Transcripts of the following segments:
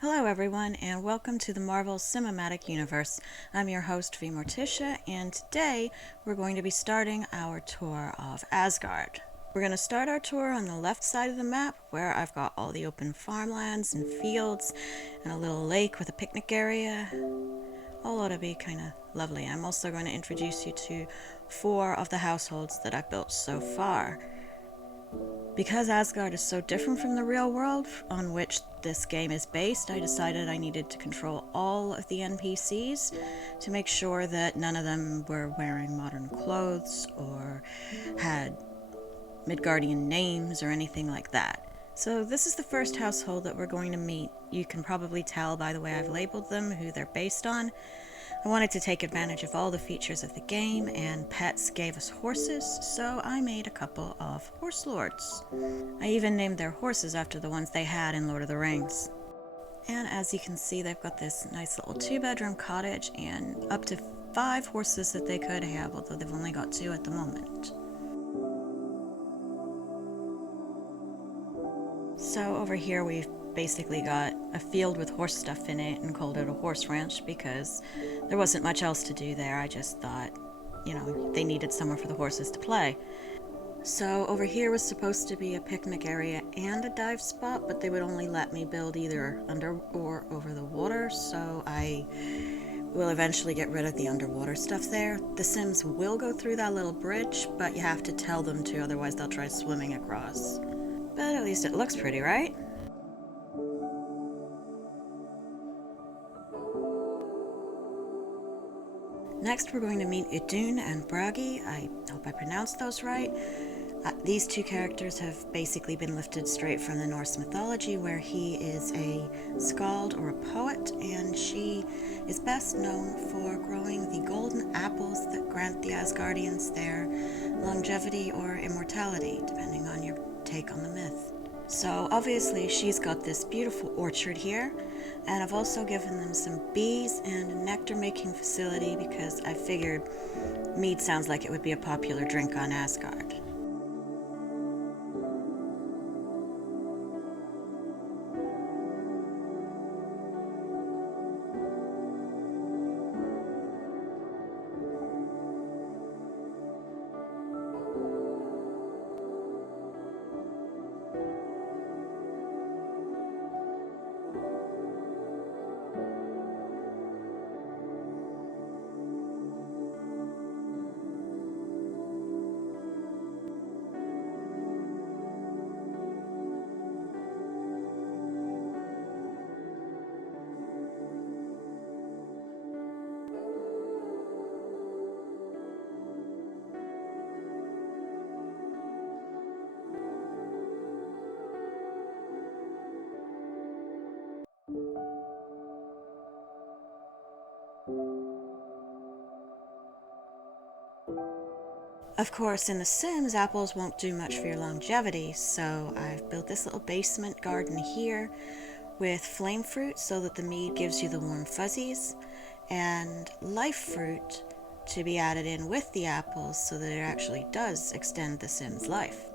Hello everyone, and welcome to the Marvel Cinematic Universe. I'm your host, V. Morticia, and today we're going to be starting our tour of Asgard. We're going to start our tour on the left side of the map, where I've got all the open farmlands and fields, and a little lake with a picnic area. All ought to be kind of lovely. I'm also going to introduce you to 4 of the households that I've built so far. Because Asgard is so different from the real world on which this game is based, I decided I needed to control all of the NPCs to make sure that none of them were wearing modern clothes or had Midgardian names or anything like that. So this is the first household that we're going to meet. You can probably tell by the way I've labeled them who they're based on. I wanted to take advantage of all the features of the game, and pets gave us horses, so I made a couple of horse lords. I even named their horses after the ones they had in Lord of the Rings. And as you can see, they've got this nice little 2-bedroom cottage and up to 5 horses that they could have, although they've only got 2 at the moment. So over here we've basically got a field with horse stuff in it and called it a horse ranch because there wasn't much else to do there. I just thought, they needed somewhere for the horses to play. So over here was supposed to be a picnic area and a dive spot, but they would only let me build either under or over the water, so I will eventually get rid of the underwater stuff there. The Sims will go through that little bridge, but you have to tell them to, otherwise they'll try swimming across. But at least it looks pretty, right? Next, we're going to meet Idun and Bragi. I hope I pronounced those right. These 2 characters have basically been lifted straight from the Norse mythology, where he is a skald or a poet, and she is best known for growing the golden apples that grant the Asgardians their longevity or immortality, depending on your take on the myth. So obviously she's got this beautiful orchard here, and I've also given them some bees and a nectar making facility because I figured mead sounds like it would be a popular drink on Asgard. Of course, in The Sims, apples won't do much for your longevity, so I've built this little basement garden here with flame fruit so that the mead gives you the warm fuzzies, and life fruit to be added in with the apples so that it actually does extend the Sim's life.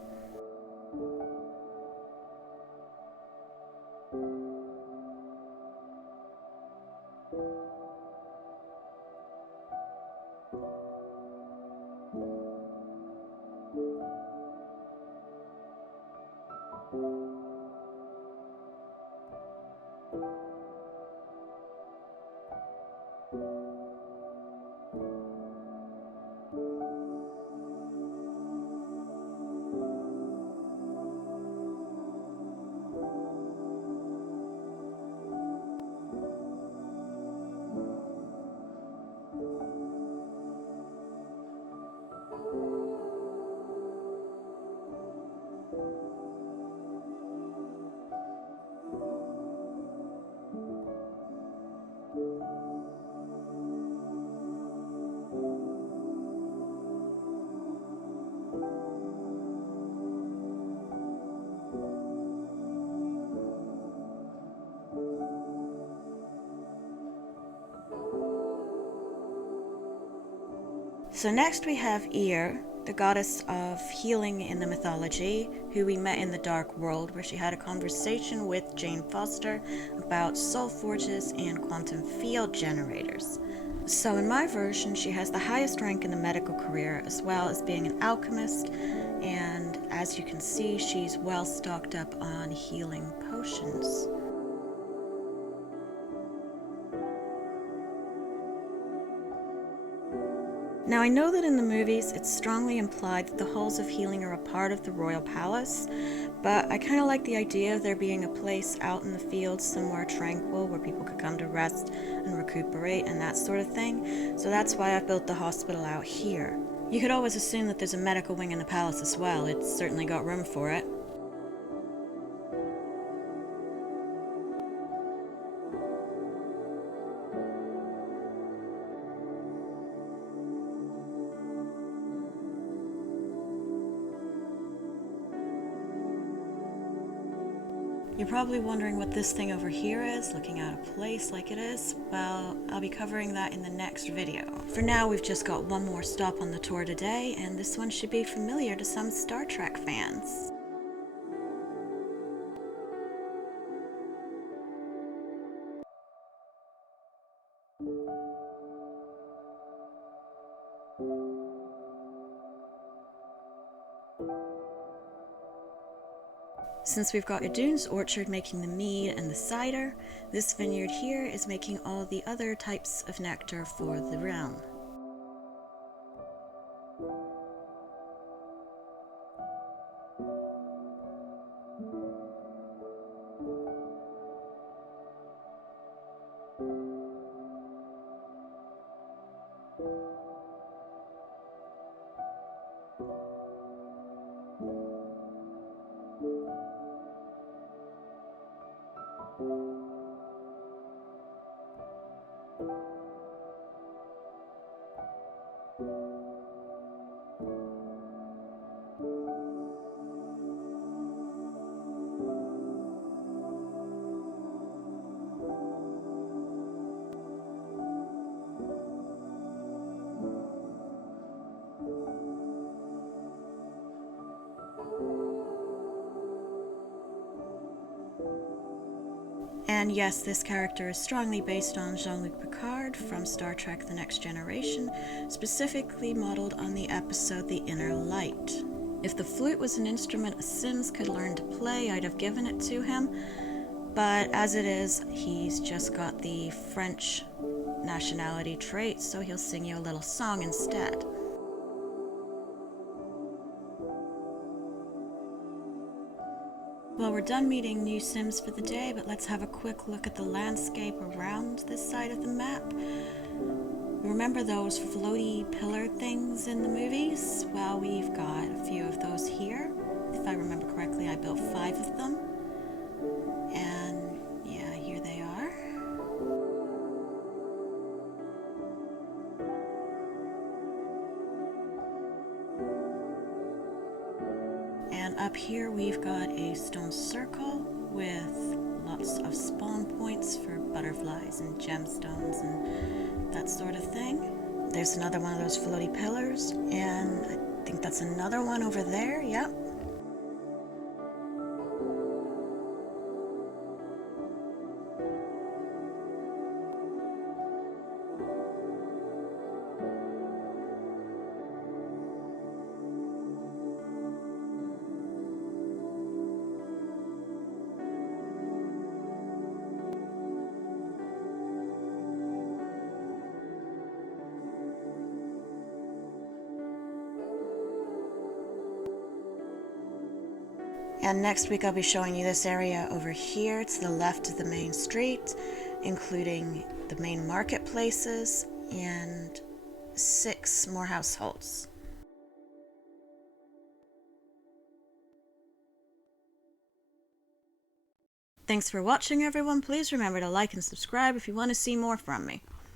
So next we have Eir, the goddess of healing in the mythology, who we met in the Dark World, where she had a conversation with Jane Foster about soul forges and quantum field generators. So in my version, she has the highest rank in the medical career, as well as being an alchemist, and as you can see, she's well stocked up on healing potions. Now, I know that in the movies it's strongly implied that the halls of healing are a part of the royal palace, but I kind of like the idea of there being a place out in the fields somewhere tranquil where people could come to rest and recuperate and that sort of thing, so that's why I've built the hospital out here. You could always assume that there's a medical wing in the palace as well. It's certainly got room for it. You're probably wondering what this thing over here is, looking out of place like it is. Well, I'll be covering that in the next video. For now, we've just got one more stop on the tour today, and this one should be familiar to some Star Trek fans. Since we've got Idun's orchard making the mead and the cider, this vineyard here is making all the other types of nectar for the realm. And yes, this character is strongly based on Jean-Luc Picard from Star Trek The Next Generation, specifically modeled on the episode The Inner Light. If the flute was an instrument a Sims could learn to play, I'd have given it to him, but as it is, he's just got the French nationality trait, so he'll sing you a little song instead. Well, we're done meeting new Sims for the day, but let's have a quick look at the landscape around this side of the map. Remember those floaty pillar things in the movies? Well, we've got a few of those here. If I remember correctly, I built 5 of them. And yeah, here they are. And up here we've got a stone circle with lots of spawn points for butterflies and gemstones and that sort of thing. There's another one of those floaty pillars, and I think that's another one over there, yep. And next week I'll be showing you this area over here to the left of the main street, including the main marketplaces and 6 more households. Thanks for watching, everyone. Please remember to like and subscribe if you want to see more from me.